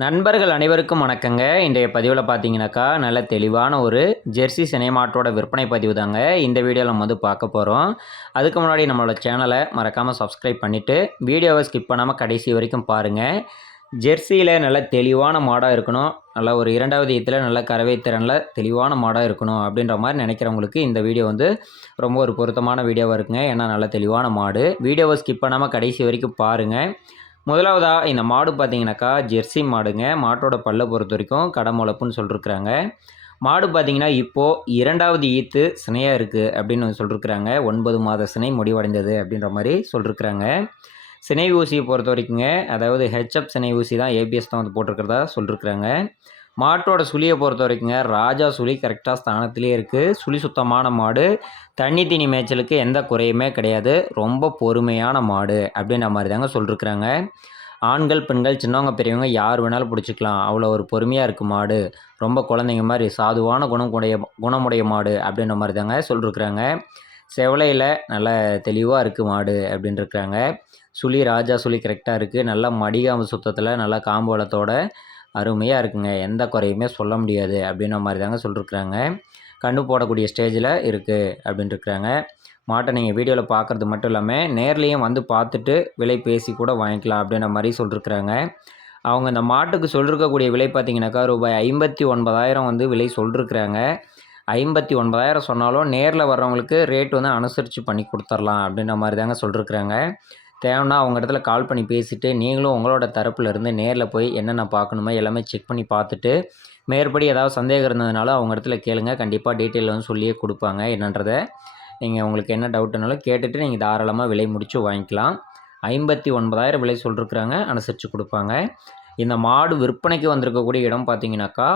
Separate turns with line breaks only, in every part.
நண்பர்கள் அனைவருக்கும் வணக்கங்க. இன்றைய பதிவில் பார்த்தீங்கன்னாக்கா நல்ல தெளிவான ஒரு ஜெர்சி சினைமாட்டோட விற்பனை பதிவு தாங்க. இந்த வீடியோவில் நம்ம வந்து பார்க்க போகிறோம் அதுக்கு முன்னாடி நம்மளோட சேனலை மறக்காமல் சப்ஸ்கிரைப் பண்ணிவிட்டு வீடியோவை ஸ்கிப் பண்ணாமல் கடைசி வரைக்கும் பாருங்கள் ஜெர்சியில் நல்ல தெளிவான மாடாக இருக்கணும். நல்ல ஒரு இரண்டாவது இதில் நல்ல கறவை திறனில் தெளிவான மாடாக இருக்கணும் அப்படின்ற மாதிரி நினைக்கிறவங்களுக்கு இந்த வீடியோ வந்து ரொம்ப ஒரு பொருத்தமான வீடியோவாக இருக்குங்க. ஏன்னா நல்ல தெளிவான மாடு. வீடியோவை ஸ்கிப் பண்ணாமல் கடைசி வரைக்கும் பாருங்கள் முதலாவதாக இந்த மாடு பார்த்தீங்கன்னாக்கா ஜெர்சி மாடுங்க. மாட்டோட பல்லை பொறுத்த வரைக்கும் கடமுளப்புன்னு சொல்லிருக்கிறாங்க. மாடு பார்த்தீங்கன்னா இப்போது இரண்டாவது ஈத்து சினையாக இருக்குது அப்படின்னு சொல்லியிருக்கிறாங்க ஒன்பது மாத சினை முடிவடைந்தது அப்படின்ற மாதிரி சொல்லியிருக்கிறாங்க சினை ஊசியை பொறுத்த வரைக்குங்க அதாவது ஹெச்எப் சினை ஊசி தான் ஏபிஎஸ் தான் வந்து போட்டிருக்கிறதா சொல்லியிருக்கிறாங்க மாட்டோட சுழியை பொறுத்த வரைக்குங்க ராஜா சுழி கரெக்டாக ஸ்தானத்துலேயே இருக்குது சுழி சுத்தமான மாடு. தண்ணி தீனி மேய்ச்சலுக்கு எந்த குறையுமே கிடையாது. ரொம்ப பொறுமையான மாடு அப்படின்ற மாதிரி தாங்க சொல்லிருக்கிறாங்க. ஆண்கள் பெண்கள் சின்னவங்க பெரியவங்க யார் வேணாலும் பிடிச்சிக்கலாம். அவ்வளோ ஒரு பொறுமையாக இருக்குது மாடு. ரொம்ப குழந்தைங்க மாதிரி சாதுவான குணம் உடைய குணமுடைய மாடு அப்படின்ற மாதிரி தாங்க சொல்லிருக்கிறாங்க. செவலையில் நல்ல தெளிவாக இருக்குது மாடு அப்படின்ட்டுருக்குறாங்க சுழி ராஜா சுழி கரெக்டாக இருக்குது நல்லா மடிகாம்பு சுத்தத்தில் நல்லா காம்பு வளத்தோட அருமையாக இருக்குங்க. எந்த குறையுமே சொல்ல முடியாது அப்படின்ற மாதிரி தாங்க சொல்லிருக்குறாங்க. கண்ணு போடக்கூடிய ஸ்டேஜில் இருக்குது அப்படின்ட்டுருக்குறாங்க மாட்டை நீங்கள் வீடியோவில் பார்க்குறது மட்டும் இல்லாமல் நேர்லேயும் வந்து பார்த்துட்டு விலை பேசி கூட வாங்கிக்கலாம் அப்படின்ற மாதிரி சொல்லிருக்குறாங்க. அவங்க இந்த மாட்டுக்கு சொல்லிருக்கக்கூடிய விலை பார்த்தீங்கன்னாக்கா ரூபாய் ஐம்பத்தி ஒன்பதாயிரம் வந்து விலை சொல்லிருக்குறாங்க. ஐம்பத்தி ஒன்பதாயிரம் சொன்னாலும் நேரில் வர்றவங்களுக்கு ரேட் வந்து அனுசரித்து பண்ணி கொடுத்துர்லாம் அப்படின்ற மாதிரி தாங்க சொல்லிருக்குறாங்க. தேவைன்னா அவங்க இடத்துல கால் பண்ணி பேசிவிட்டு நீங்களும் உங்களோட தரப்புலேருந்து நேரில் போய் என்னென்ன பார்க்கணுமோ எல்லாமே செக் பண்ணி பார்த்துட்டு மேற்படி ஏதாவது சந்தேகம் இருந்ததுனால அவங்க இடத்துல கேளுங்க. கண்டிப்பாக டீட்டெயில் வந்து சொல்லியே கொடுப்பாங்க. என்னன்றதை நீங்கள் உங்களுக்கு என்ன டவுட்டுனாலும் கேட்டுட்டு நீங்கள் தாராளமாக விலை முடித்து வாங்கிக்கலாம். ஐம்பத்தி ஒன்பதாயிரம் விலை சொல்லிருக்குறாங்க. அனுசரித்து கொடுப்பாங்க. இந்த மாடு விற்பனைக்கு வந்திருக்கக்கூடிய இடம் பார்த்தீங்கன்னாக்கா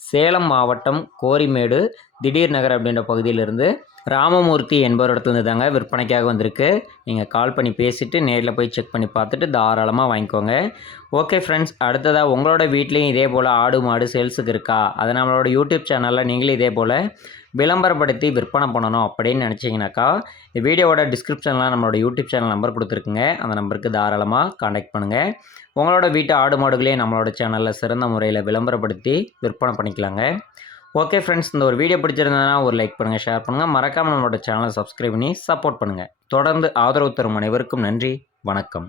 சேலம் மாவட்டம் கோரிமேடு திடீர் நகர் அப்படின்ற பகுதியிலிருந்து ராமமூர்த்தி என்பவரிடத்துலேருந்து தாங்க விற்பனைக்காக வந்திருக்கு. நீங்கள் கால் பண்ணி பேசிவிட்டு நேரில் போய் செக் பண்ணி பார்த்துட்டு தாராளமாக வாங்கிக்கோங்க. ஓகே ஃப்ரெண்ட்ஸ் அடுத்ததாக உங்களோட வீட்லேயும் இதே போல் ஆடு மாடு சேல்ஸுக்கு இருக்கா? அதை நம்மளோட யூடியூப் சேனலில் நீங்களும் இதே போல் விளம்பரப்படுத்தி விற்பனை பண்ணணும் அப்படின்னு நினச்சிங்கனாக்கா இந்த வீடியோவோட டிஸ்கிரிப்ஷனில் நம்மளோட யூடியூப் சேனல் நம்பர் கொடுத்துருக்குங்க. அந்த நம்பருக்கு தாராளமாக காண்டாக்ட் பண்ணுங்கள் உங்களோட வீட்டு ஆடு மாடுகளையும் நம்மளோட சேனலில் சிறந்த முறையில் விளம்பரப்படுத்தி விற்பனை பண்ணிக்கலாங்க. ஓகே ஃப்ரெண்ட்ஸ் இந்த ஒரு வீடியோ பிடிச்சிருந்ததுன்னா ஒரு லைக் பண்ணுங்கள் ஷேர் பண்ணுங்கள் மறக்காமல் நம்மளோட சேனலை சப்ஸ்கிரைப் பண்ணி சப்போர்ட் பண்ணுங்கள் தொடர்ந்து ஆதரவு தரும் அனைவருக்கும் நன்றி. வணக்கம்.